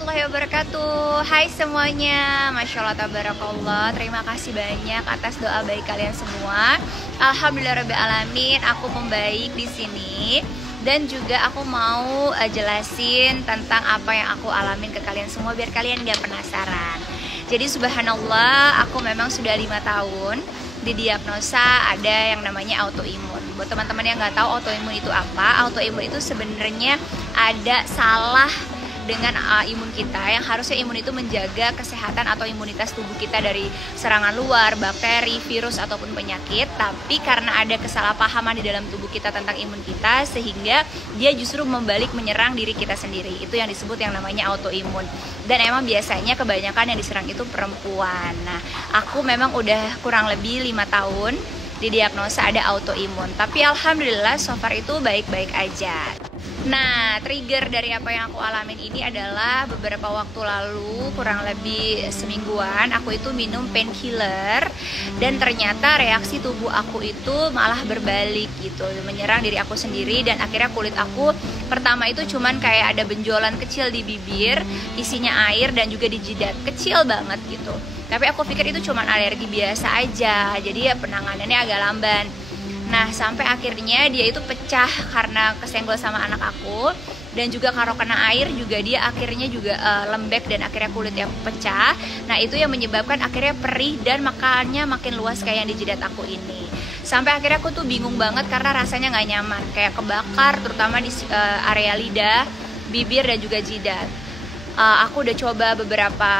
warahmatullahi wabarakatuh. Hai semuanya, Masya Allah tabarakallah. Terima kasih banyak atas doa baik kalian semua. Alhamdulillahirobbilalamin, aku membaik di sini. Dan juga aku mau jelasin tentang apa yang aku alamin ke kalian semua biar kalian gak penasaran. Jadi subhanallah, aku memang sudah 5 tahun didiagnosa ada yang namanya autoimun. Buat teman-teman yang nggak tahu autoimun itu apa, autoimun itu sebenarnya ada salah dengan imun kita, yang harusnya imun itu menjaga kesehatan atau imunitas tubuh kita dari serangan luar, bakteri, virus ataupun penyakit. Tapi karena ada kesalahpahaman di dalam tubuh kita tentang imun kita, sehingga dia justru membalik menyerang diri kita sendiri. Itu yang disebut yang namanya autoimun. Dan emang biasanya kebanyakan yang diserang itu perempuan. Nah, aku memang udah kurang lebih 5 tahun didiagnosa ada autoimun. Tapi alhamdulillah so far itu baik-baik aja. Nah, trigger dari apa yang aku alamin ini adalah beberapa waktu lalu, kurang lebih semingguan, aku itu minum painkiller dan ternyata reaksi tubuh aku itu malah berbalik gitu, menyerang diri aku sendiri. Dan akhirnya kulit aku pertama itu cuman kayak ada benjolan kecil di bibir, isinya air, dan juga di jidat, kecil banget gitu. Tapi aku pikir itu cuman alergi biasa aja, jadi ya penanganannya agak lamban. Nah, sampai akhirnya dia itu pecah karena kesenggol sama anak aku. Dan juga kalau kena air juga dia akhirnya juga lembek dan akhirnya kulitnya pecah. Nah, itu yang menyebabkan akhirnya perih dan makannya makin luas kayak yang di jidat aku ini. Sampai akhirnya aku tuh bingung banget karena rasanya nggak nyaman, kayak kebakar terutama di area lidah, bibir, dan juga jidat. Aku udah coba beberapa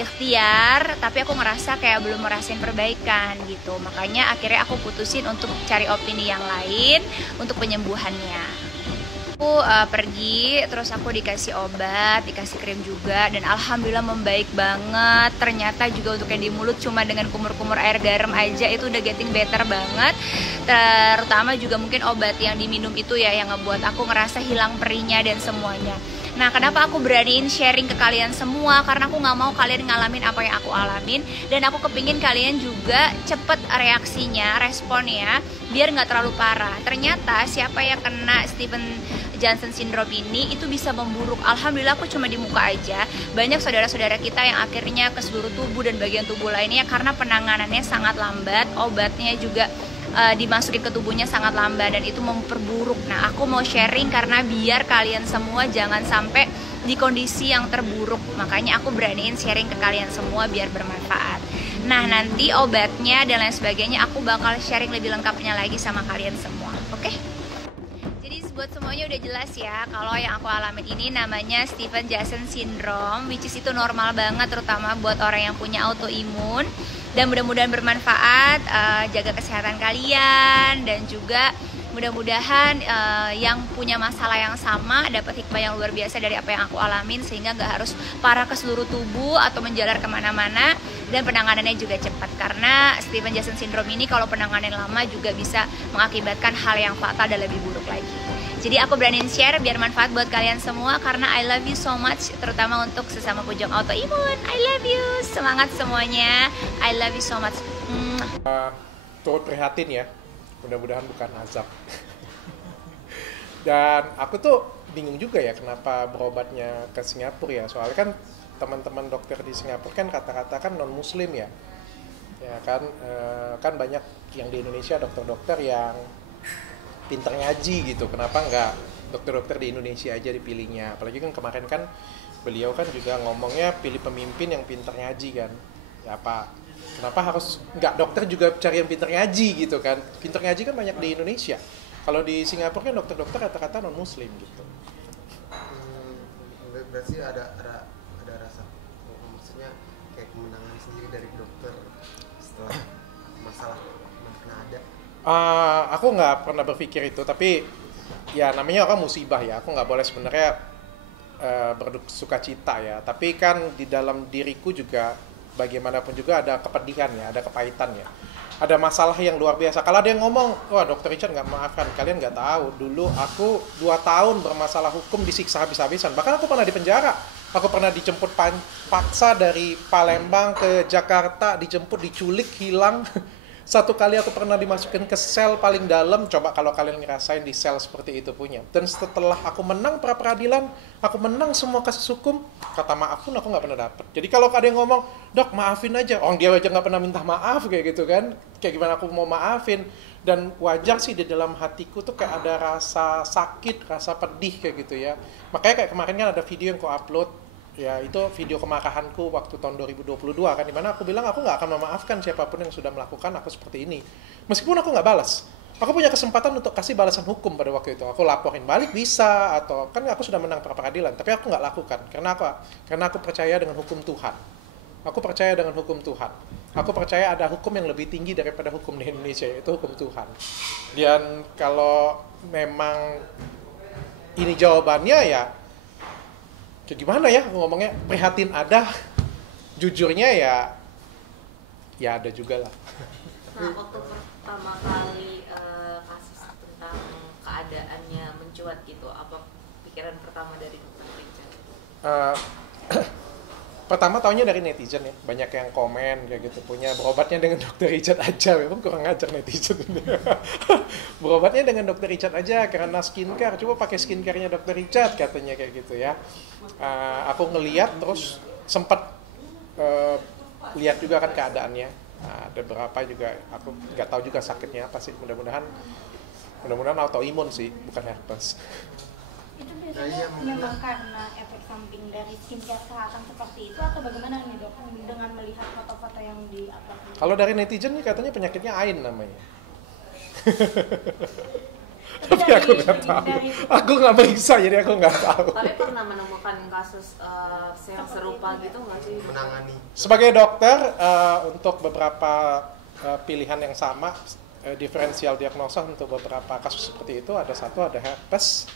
ikhtiar, tapi aku ngerasa kayak belum ngerasain perbaikan gitu. Makanya akhirnya aku putusin untuk cari opini yang lain untuk penyembuhannya. Aku pergi, terus aku dikasih obat, dikasih krim juga, dan alhamdulillah membaik banget. Ternyata juga untuk yang di mulut cuma dengan kumur-kumur air garam aja itu udah getting better banget. Terutama juga mungkin obat yang diminum itu ya yang ngebuat aku ngerasa hilang perihnya dan semuanya. Nah, kenapa aku beraniin sharing ke kalian semua? Karena aku gak mau kalian ngalamin apa yang aku alamin. Dan aku kepingin kalian juga cepet reaksinya, responnya, biar gak terlalu parah. Ternyata siapa yang kena Stevens Johnson Syndrome ini itu bisa memburuk. Alhamdulillah aku cuma di muka aja. Banyak saudara-saudara kita yang akhirnya ke seluruh tubuh dan bagian tubuh lainnya karena penanganannya sangat lambat. Obatnya juga dimasukin ke tubuhnya sangat lambat dan itu memperburuk. Nah, aku mau sharing karena biar kalian semua jangan sampai di kondisi yang terburuk. Makanya aku beraniin sharing ke kalian semua biar bermanfaat. Nah, nanti obatnya dan lain sebagainya aku bakal sharing lebih lengkapnya lagi sama kalian semua. Oke? Jadi buat semuanya udah jelas ya kalau yang aku alamin ini namanya Stevens Johnson Syndrome, which is itu normal banget terutama buat orang yang punya autoimun. Dan mudah-mudahan bermanfaat, jaga kesehatan kalian, dan juga mudah-mudahan yang punya masalah yang sama dapat hikmah yang luar biasa dari apa yang aku alamin, sehingga gak harus parah ke seluruh tubuh atau menjalar kemana-mana, dan penanganannya juga cepat. Karena Stevens Johnson Syndrome ini kalau penanganan lama juga bisa mengakibatkan hal yang fatal dan lebih buruk lagi. Jadi aku beraniin share biar manfaat buat kalian semua karena I love you so much, terutama untuk sesama pejuang autoimun. I love you, semangat semuanya. I love you so much. Turut prihatin ya, mudah-mudahan bukan azab. Dan aku tuh bingung juga ya kenapa berobatnya ke Singapura ya, soalnya kan teman-teman dokter di Singapura kan kata-kata kan non muslim ya, ya kan, kan banyak yang di Indonesia dokter-dokter yang pinter ngaji gitu, kenapa nggak dokter-dokter di Indonesia aja dipilihnya? Apalagi kan kemarin kan beliau kan juga ngomongnya pilih pemimpin yang pinter ngaji kan, ya apa? Kenapa harus nggak dokter juga cari yang pinter ngaji gitu kan? Pinter ngaji kan banyak di Indonesia. Kalau di Singapura kan dokter-dokter kata-kata non muslim gitu. Berarti ada rasa, maksudnya kayak kemenangan sendiri dari dokter setelah masalah pernah ada. Aku nggak pernah berpikir itu, tapi ya namanya orang musibah ya. Aku nggak boleh sebenarnya bersuka cita ya. Tapi kan di dalam diriku juga bagaimanapun juga ada kepedihan ya, ada kepahitan ya. Ada masalah yang luar biasa. Kalau ada yang ngomong, wah Dokter Richard nggak maafkan, kalian nggak tahu. Dulu aku 2 tahun bermasalah hukum disiksa habis-habisan. Bahkan aku pernah di penjara. Aku pernah dijemput paksa dari Palembang ke Jakarta, dijemput, diculik, hilang. Satu kali aku pernah dimasukin ke sel paling dalam, coba kalau kalian ngerasain di sel seperti itu punya. Dan setelah aku menang pra peradilan, aku menang semua kasus hukum, kata maaf pun aku nggak pernah dapet. Jadi kalau ada yang ngomong, dok maafin aja, dia aja nggak pernah minta maaf kayak gitu kan, kayak gimana aku mau maafin. Dan wajar sih di dalam hatiku tuh kayak ada rasa sakit, rasa pedih kayak gitu ya. Makanya kayak kemarin kan ada video yang aku upload, ya itu video kemarahanku waktu tahun 2022 kan, dimana aku bilang aku nggak akan memaafkan siapapun yang sudah melakukan aku seperti ini, meskipun aku nggak balas. Aku punya kesempatan untuk kasih balasan hukum pada waktu itu, aku laporin balik bisa, atau kan aku sudah menang pra peradilan, tapi aku nggak lakukan. Karena aku percaya dengan hukum Tuhan. Aku percaya dengan hukum Tuhan. Aku percaya ada hukum yang lebih tinggi daripada hukum di Indonesia, yaitu hukum Tuhan. Dan kalau memang ini jawabannya ya gimana ya ngomongnya, prihatin ada, jujurnya ya ada juga lah. Nah, waktu pertama kali kasus tentang keadaannya mencuat gitu, apa pikiran pertama dari Dr. Richard? Pertama taunya dari netizen ya, banyak yang komen kayak gitu, punya berobatnya dengan Dr. Richard aja, memang kurang ngajar netizen ini. Berobatnya dengan Dr. Richard aja karena skincare, coba pakai skincare-nya Dr. Richard katanya kayak gitu ya. Aku ngeliat terus sempat lihat juga kan keadaannya. Ada beberapa juga aku nggak tahu juga sakitnya apa sih, mudah-mudahan autoimun sih, bukan herpes. Itu biasanya memang karena efek samping dari skincare kesehatan seperti itu atau bagaimana nih dok, dengan melihat foto-foto yang di-upload? Kalau dari netizen nih katanya penyakitnya AIN namanya. Tapi aku nggak tahu. Aku nggak periksa jadi aku nggak tahu. Tapi pernah menemukan kasus yang serupa gitu nggak sih? Menangani. Sebagai dokter untuk beberapa pilihan yang sama, diferensial diagnosa untuk beberapa kasus seperti itu ada herpes.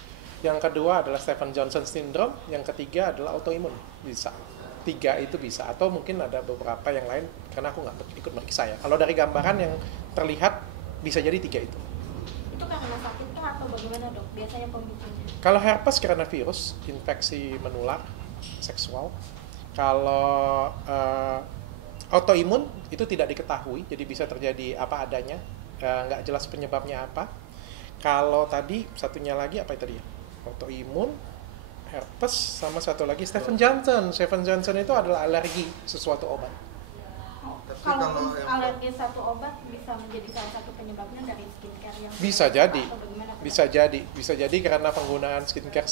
Yang kedua adalah Stevens-Johnson syndrome, yang ketiga adalah autoimun, bisa. 3 itu bisa, atau mungkin ada beberapa yang lain karena aku nggak ikut meriksa ya. Kalau dari gambaran yang terlihat bisa jadi 3 itu. Itu karena sakit kah atau bagaimana dok? Biasanya pemicunya? Kalau herpes karena virus, infeksi menular, seksual. Kalau autoimun itu tidak diketahui, jadi bisa terjadi apa adanya, nggak jelas penyebabnya apa. Kalau tadi satunya lagi apa tadi ya? Autoimun, herpes, sama satu lagi Stevens-Johnson. Stevens-Johnson itu adalah alergi sesuatu obat. Kalau alergi satu obat bisa menjadi salah satu penyebabnya dari skincare yang Bisa jadi, atau bagaimana? bisa jadi karena penggunaan skincare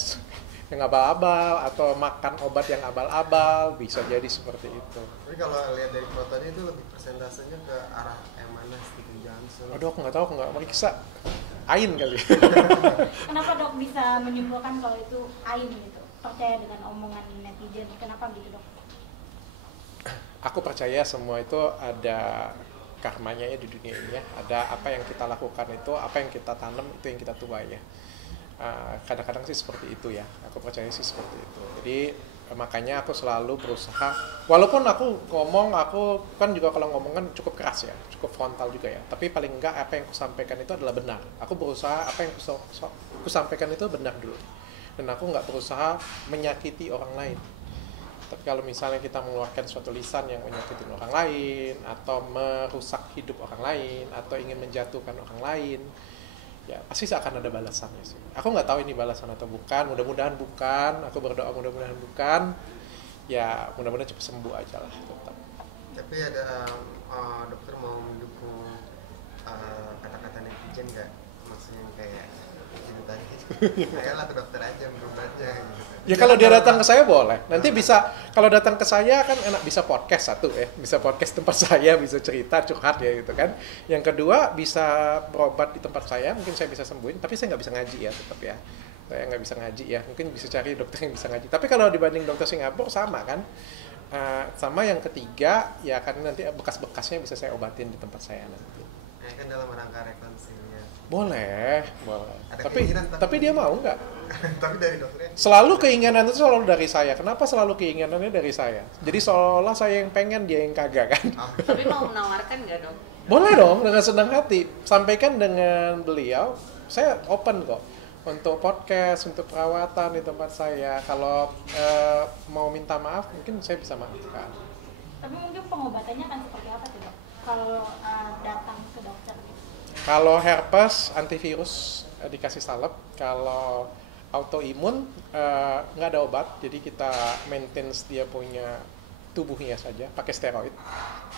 yang abal-abal atau makan obat yang abal-abal, bisa jadi seperti itu. Tapi kalau lihat dari fotonya itu lebih persentasenya ke arah yang mana, Stevens-Johnson? Aduh, aku nggak tahu, aku nggak meriksa. AIN kali. Kenapa dok bisa menyimpulkan kalau itu AIN gitu? Percaya dengan omongan netizen, kenapa gitu dok? Aku percaya semua itu ada karmanya ya di dunia ini ya. Ada apa yang kita lakukan itu, apa yang kita tanam itu yang kita tuai ya. Kadang-kadang sih seperti itu ya. Aku percaya sih seperti itu. Jadi makanya aku selalu berusaha, walaupun aku kan juga kalau ngomong kan cukup keras ya, cukup frontal juga ya, tapi paling enggak apa yang aku sampaikan itu adalah benar. Aku berusaha apa yang aku sampaikan itu benar dulu, dan aku nggak berusaha menyakiti orang lain. Tapi kalau misalnya kita mengeluarkan suatu lisan yang menyakiti orang lain, atau merusak hidup orang lain, atau ingin menjatuhkan orang lain, ya pasti akan ada balasannya sih. Aku nggak tahu ini balasan atau bukan, mudah-mudahan bukan. Aku berdoa mudah-mudahan bukan. Ya mudah-mudahan cepat sembuh aja lah tetap. Tapi ada dokter mau mendukung kata-kata netizen nggak? Maksudnya kayak gitu tadi, ayolah ke dokter aja berobatnya gitu. Ya kalau dia datang ke saya boleh. Nanti bisa, kalau datang ke saya kan enak, bisa podcast satu ya, bisa podcast tempat saya, bisa cerita curhat ya gitu kan. Yang kedua bisa berobat di tempat saya, mungkin saya bisa sembuhin, tapi saya nggak bisa ngaji ya tetap ya. Saya nggak bisa ngaji ya, mungkin bisa cari dokter yang bisa ngaji. Tapi kalau dibanding dokter Singapura sama kan. Sama yang ketiga ya kan nanti bekas-bekasnya bisa saya obatin di tempat saya nanti. Nah, kan dalam rangka rekonsiliasi. Boleh. Ada Tapi keinginan, tapi dia mau nggak? Tapi dari dokternya. Selalu keinginan itu selalu dari saya. Kenapa selalu keinginannya dari saya? Jadi seolah saya yang pengen, dia yang kagak kan? Tapi mau menawarkan nggak dok? Boleh dong, dengan senang hati. Sampaikan dengan beliau, saya open kok. Untuk podcast, untuk perawatan di tempat saya. Kalau mau minta maaf, mungkin saya bisa maafkan. Tapi mungkin pengobatannya akan seperti apa tuh dok? kalau datang ke dokter gitu? Kalau herpes antivirus dikasih salep, kalau autoimun nggak ada obat, jadi kita maintenance dia punya tubuhnya saja pakai steroid.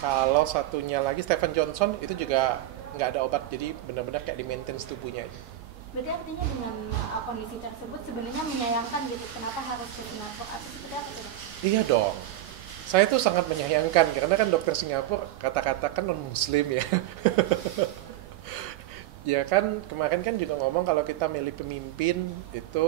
Kalau satunya lagi Stephen Johnson itu juga nggak ada obat, jadi benar-benar kayak di maintenance tubuhnya aja. Berarti artinya dengan kondisi tersebut sebenarnya menyayangkan gitu, kenapa harus ke Singapura atau seperti apa tuh? Iya dong, saya tuh sangat menyayangkan karena kan dokter Singapura kata-kata kan non muslim ya. Ya kan kemarin kan juga ngomong kalau kita milih pemimpin itu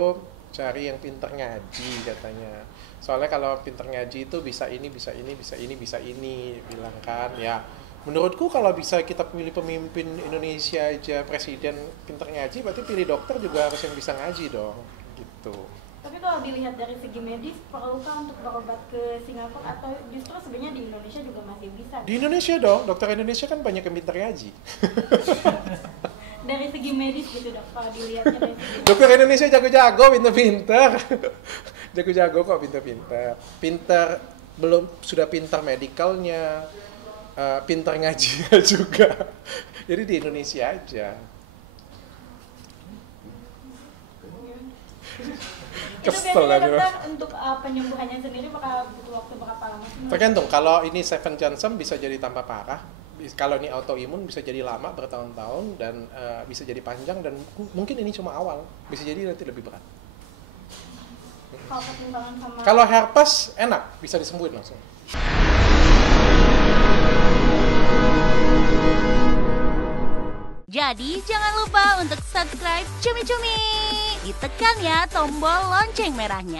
cari yang pinter ngaji katanya. Soalnya kalau pinter ngaji itu bisa ini, bisa ini, bisa ini, bisa ini, bilang kan ya. Menurutku kalau bisa kita pilih pemimpin Indonesia aja, presiden pinter ngaji, berarti pilih dokter juga harus yang bisa ngaji dong, gitu. Tapi kalau dilihat dari segi medis, perlukah untuk berobat ke Singapura atau justru sebenarnya di Indonesia juga masih bisa? Di Indonesia dong, dokter Indonesia kan banyak yang pinter ngaji. Dari segi medis gitu dok, kalau dilihatnya dari segi Dokter Indonesia jago-jago, pinter-pinter. Jago-jago kok, pinter-pinter. Pinter, belum sudah pinter medikalnya, pinter ngajinya juga. Jadi di Indonesia aja. itu Kesel biasanya aja. dokter untuk penyembuhannya sendiri bakal butuh waktu berapa lama sih? Tergantung, kalau ini Stephen Johnson bisa jadi tambah parah. Kalau ini autoimun bisa jadi lama bertahun-tahun dan bisa jadi panjang dan mungkin ini cuma awal, bisa jadi nanti lebih berat. Kalau pertimbangan sama Kalau herpes enak, bisa disembuhin langsung. Jadi jangan lupa untuk subscribe Cumi Cumi. Ditekan ya tombol lonceng merahnya.